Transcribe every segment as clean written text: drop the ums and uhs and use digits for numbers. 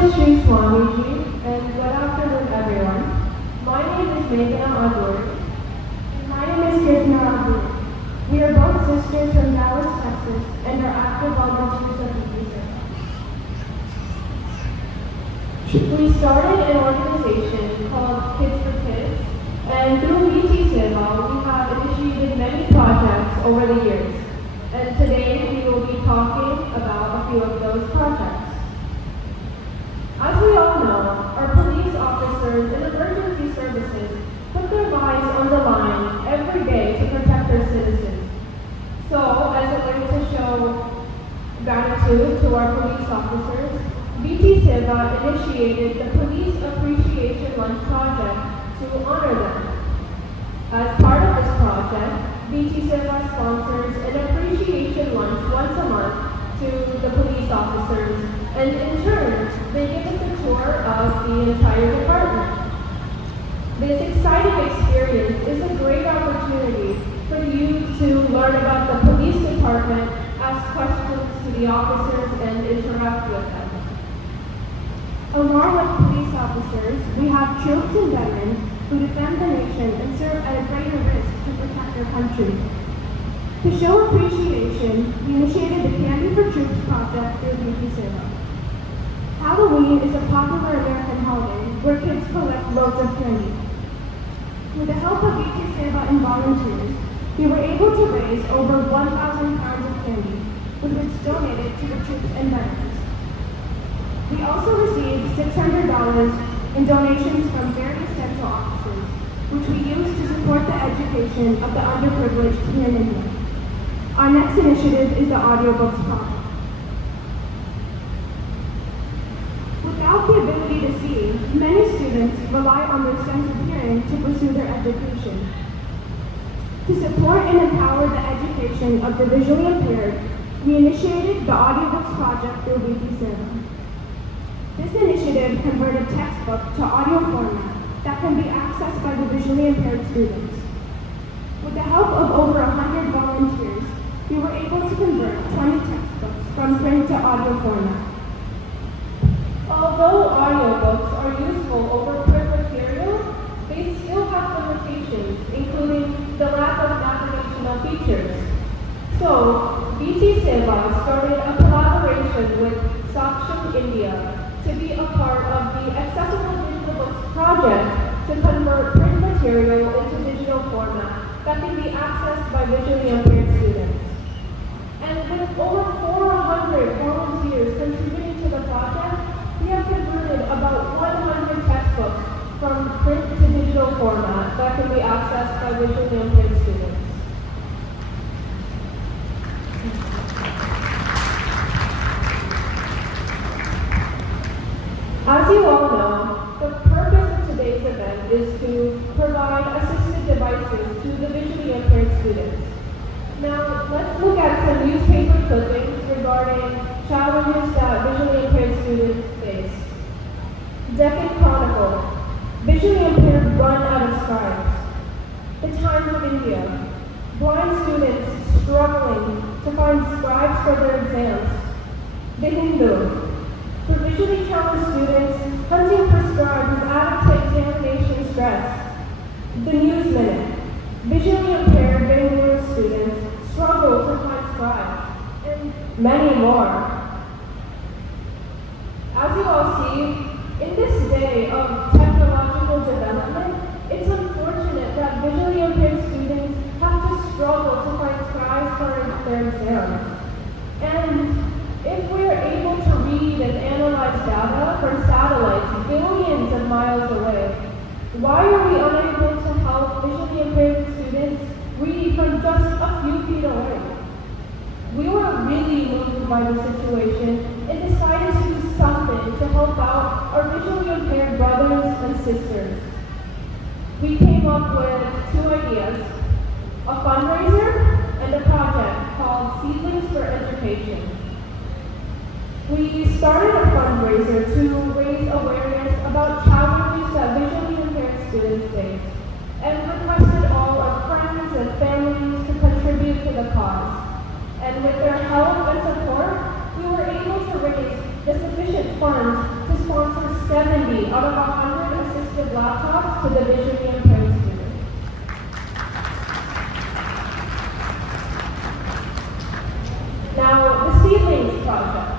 Shri Swamiji, and good afternoon, everyone. My name is Meghana Aduri. My name is Keerthana Aduri. We are both sisters from Dallas, Texas, and are active volunteers of VTSeva. We started an organization called Kids for Kids, and through VTSeva, we have initiated many projects over the years. And today, we will be talking about a few of those projects. As we all know, our police officers and emergency services put their lives on the line every day to protect their citizens. So, as a way to show gratitude to our police officers, VTSeva initiated the Police Appreciation Lunch Project to honor them. As part of this project, VTSeva sponsors an appreciation lunch once a month to the police officers, and in turn, they give us a tour of the entire department. This exciting experience is a great opportunity for you to learn about the police department, ask questions to the officers, and interact with them. Along with police officers, we have troops and veterans who defend the nation and serve at a greater risk to protect our country. To show appreciation, we initiated the Candy for Troops project through VTSeva. Halloween is a popular American holiday where kids collect loads of candy. With the help of VTSeva and volunteers, we were able to raise over 1,000 pounds of candy, which was donated to the troops and veterans. We also received $600 in donations from various central offices, which we used to support the education of the underprivileged here in India. Our next initiative is the audiobooks project. Without the ability to see, many students rely on their sense of hearing to pursue their education. To support and empower the education of the visually impaired, we initiated the audiobooks project through VTSeva. This initiative converted textbook to audio format that can be accessed by the visually impaired students. With the help of over 100 volunteers, we were able to convert 20 textbooks from print to audio format. Although audiobooks are useful over print material, they still have limitations, including the lack of navigational features. So, VTSeva started a collaboration with Saksham India to be a part of the Accessible Digital Books project to convert print material into digital format that can be accessed by visually impaired students. And with over 400 volunteers contributing to the project, we have converted about 100 textbooks from print to digital format that can be accessed by visually impaired students. As you all know, the purpose of today's event is to provide assistive devices to the visually impaired students. Now, let's look at some newspaper clippings regarding challenges that visually impaired students face. Deccan Chronicle, visually impaired run out of scribes. The Times of India, blind students struggling to find scribes for their exams. The Hindu, for visually challenged students, hunting for scribes is added to examination stress. The News Minute, visually impaired Bangalore students struggle to find scribes, and many more. As you all see, in this day of technological development, it's unfortunate that visually impaired students have to struggle to find scribes for their exams. And if we are able to read and analyze data from satellites billions of miles away, why are we unable to help visually impaired students read from just a few feet away? We were really moved by the situation and decided to do something to help out our visually impaired brothers and sisters. We came up with two ideas, a fundraiser and a project called Seedlings for Education. We started a fundraiser to raise awareness about challenges that visually impaired students face, and requested all our friends and families to contribute to the cause. And with their help and support, we were able to raise the sufficient funds to sponsor 70 out of 100 assistive laptops to the visually impaired students. Now, the Seedlings Project.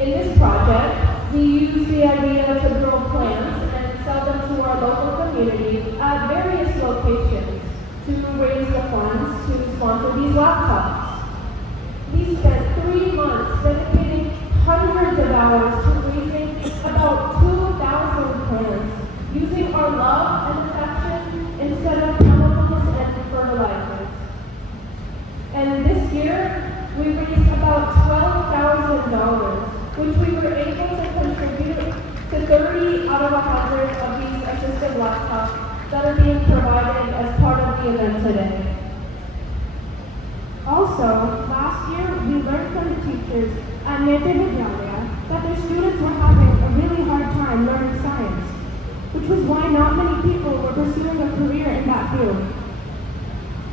In this project, we use the idea to grow plants and sell them to our local community at various locations to raise the funds to sponsor these laptops. We spent 3 months dedicating hundreds of hours to raising about 2,000 plants, using our love and affection instead of chemicals and fertilizers. And this year, we raised about $12,000, which we were able to contribute to 30 out of 100 of these assistive laptops that are being provided as part of the event today. Also, last year we learned from the teachers at Vidyalaya that their students were having a really hard time learning science, which was why not many people were pursuing a career in that field.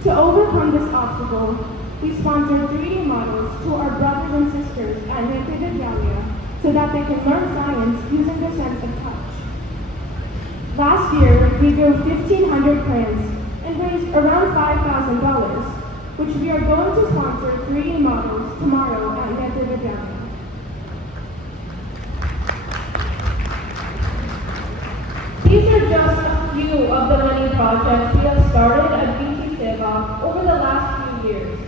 To overcome this obstacle, we sponsored 3D models to our brothers and sisters at Vidyalaya so that they can learn science using their sense of touch. Last year, we grew 1,500 plants and raised around $5,000, which we are going to sponsor 3D models tomorrow at Vidyalaya. These are just a few of the many projects we have started at VTSeva over the last few years.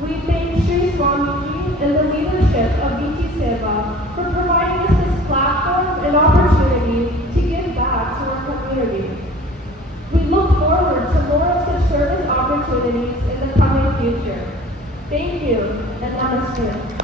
We thank Shri Swamiji and the leadership of VTSeva for providing us this platform and opportunity to give back to our community. We look forward to more of such service opportunities in the coming future. Thank you, and namaste.